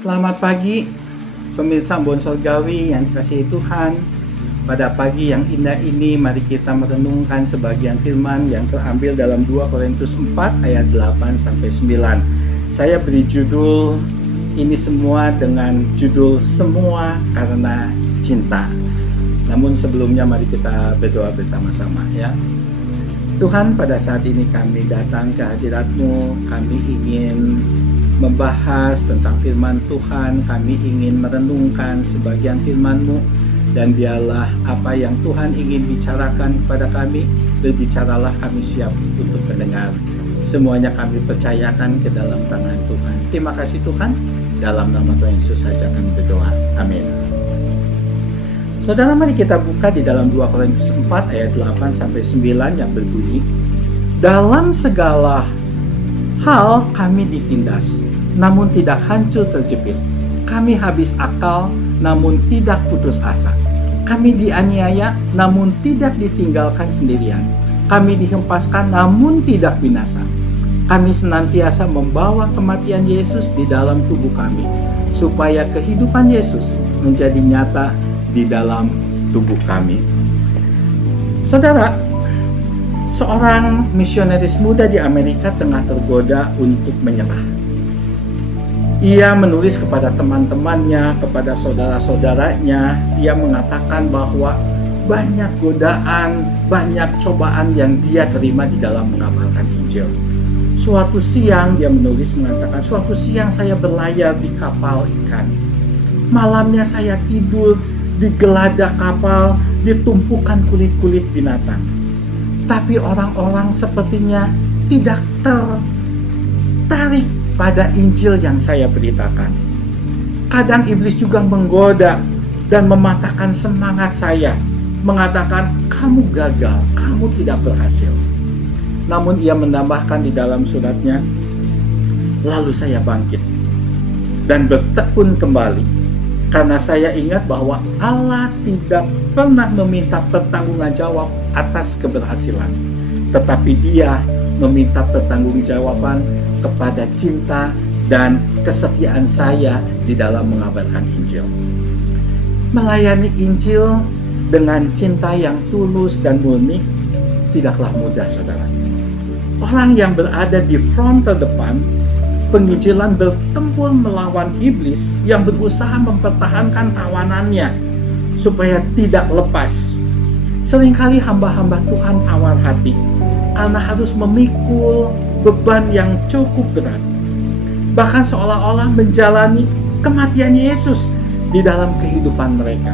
Selamat pagi, pemirsa Embun Surgawi yang dikasihi Tuhan. Pada pagi yang indah ini, mari kita merenungkan sebagian firman yang terambil dalam 2 Korintus 4 ayat 8-9. Saya beri judul ini semua dengan judul Semua Karena Cinta. Namun sebelumnya mari kita berdoa bersama-sama ya. Tuhan, pada saat ini kami datang ke hadirat-Mu, kami ingin membahas tentang firman Tuhan, kami ingin merenungkan sebagian firman-Mu, dan biarlah apa yang Tuhan ingin bicarakan kepada kami, berbicaralah, kami siap untuk mendengar. Semuanya kami percayakan ke dalam tangan Tuhan. Terima kasih Tuhan, dalam nama Tuhan Yesus saja kami berdoa. Amin. Saudara, mari kita buka di dalam 2 Korintus 4 ayat 8-9 yang berbunyi, dalam segala hal kami ditindas, namun tidak hancur terjepit. Kami habis akal, namun tidak putus asa. Kami dianiaya, namun tidak ditinggalkan sendirian. Kami dihempaskan, namun tidak binasa. Kami senantiasa membawa kematian Yesus di dalam tubuh kami, supaya kehidupan Yesus menjadi nyata di dalam tubuh kami. Saudara, seorang misionaris muda di Amerika tengah tergoda untuk menyerah. Ia menulis kepada teman-temannya, kepada saudara-saudaranya. Ia mengatakan bahwa banyak godaan, banyak cobaan yang dia terima di dalam mengabarkan Injil. Suatu siang dia menulis mengatakan, suatu siang saya berlayar di kapal ikan. Malamnya saya tidur di geladak kapal, ditumpukan kulit-kulit binatang. Tapi orang-orang sepertinya tidak tertarik pada Injil yang saya beritakan. Kadang iblis juga menggoda dan mematahkan semangat saya, mengatakan kamu gagal, kamu tidak berhasil. Namun ia menambahkan di dalam suratnya, lalu saya bangkit dan bertekun kembali, karena saya ingat bahwa Allah tidak pernah meminta pertanggungjawaban atas keberhasilan, tetapi Dia meminta pertanggungjawaban kepada cinta dan kesetiaan saya di dalam mengabarkan Injil. Melayani Injil dengan cinta yang tulus dan murni tidaklah mudah, saudara. Orang yang berada di front terdepan penginjilan bertempur melawan iblis yang berusaha mempertahankan tawanannya supaya tidak lepas. Seringkali hamba-hamba Tuhan tawar hati karena harus memikul beban yang cukup berat, bahkan seolah-olah menjalani kematian Yesus di dalam kehidupan mereka.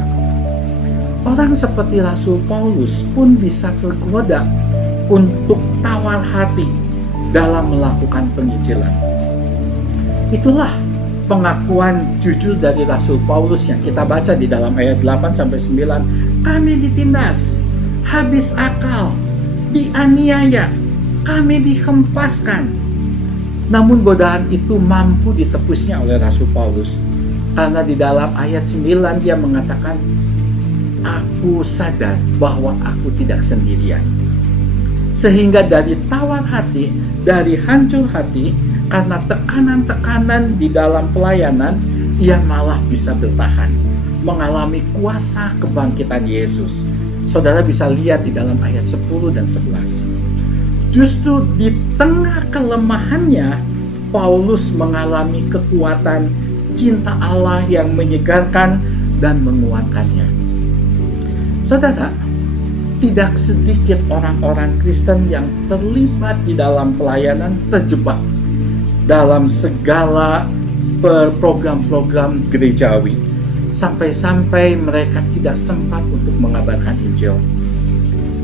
Orang seperti Rasul Paulus pun bisa tergoda untuk tawar hati dalam melakukan penginjilan. Itulah pengakuan jujur dari Rasul Paulus yang kita baca di dalam ayat 8-9. Kami ditindas, habis akal, dianiaya, kami dihempaskan. Namun godaan itu mampu ditepusnya oleh Rasul Paulus, karena di dalam ayat 9 dia mengatakan, aku sadar bahwa aku tidak sendirian. Sehingga dari tawar hati, dari hancur hati, karena tekanan-tekanan di dalam pelayanan, ia malah bisa bertahan, mengalami kuasa kebangkitan Yesus. Saudara bisa lihat di dalam ayat 10 dan 11. Justru di tengah kelemahannya, Paulus mengalami kekuatan cinta Allah yang menyegarkan dan menguatkannya. Saudara, tidak sedikit orang-orang Kristen yang terlibat di dalam pelayanan terjebak dalam segala program-program gerejawi, sampai-sampai mereka tidak sempat untuk mengabarkan Injil.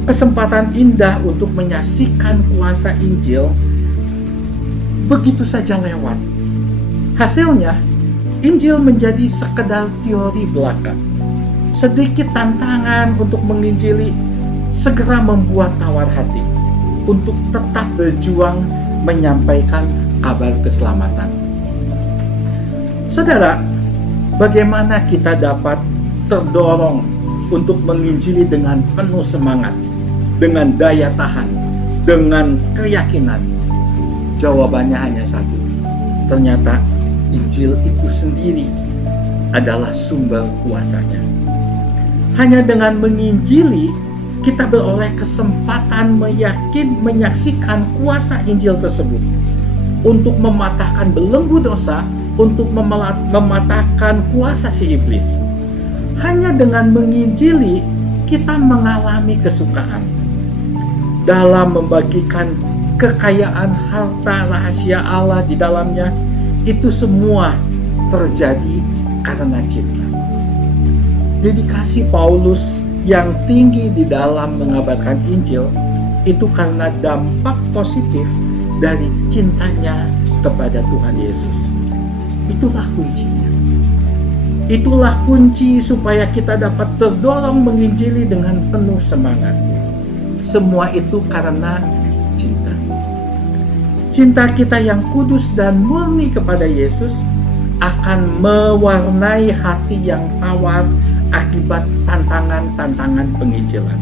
Kesempatan indah untuk menyaksikan kuasa Injil begitu saja lewat. Hasilnya, Injil menjadi sekedar teori belaka. Sedikit tantangan untuk menginjili segera membuat tawar hati untuk tetap berjuang menyampaikan kabar keselamatan. Saudara, bagaimana kita dapat terdorong untuk menginjili dengan penuh semangat, dengan daya tahan, dengan keyakinan? Jawabannya hanya satu. Ternyata Injil itu sendiri adalah sumber kuasanya. Hanya dengan menginjili, kita beroleh kesempatan menyaksikan kuasa Injil tersebut untuk mematahkan belenggu dosa, untuk mematahkan kuasa si iblis. Hanya dengan menginjili, kita mengalami kesukaan dalam membagikan kekayaan harta rahasia Allah di dalamnya. Itu semua terjadi karena cinta. Dedikasi Paulus yang tinggi di dalam mengabarkan Injil itu karena dampak positif dari cintanya kepada Tuhan Yesus. Itulah kuncinya. Itulah kunci supaya kita dapat terdorong menginjili dengan penuh semangat. Semua itu karena cinta. Cinta kita yang kudus dan murni kepada Yesus akan mewarnai hati yang tawar akibat tantangan-tantangan penginjilan.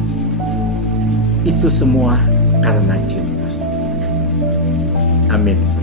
Itu semua karena cinta. Amin.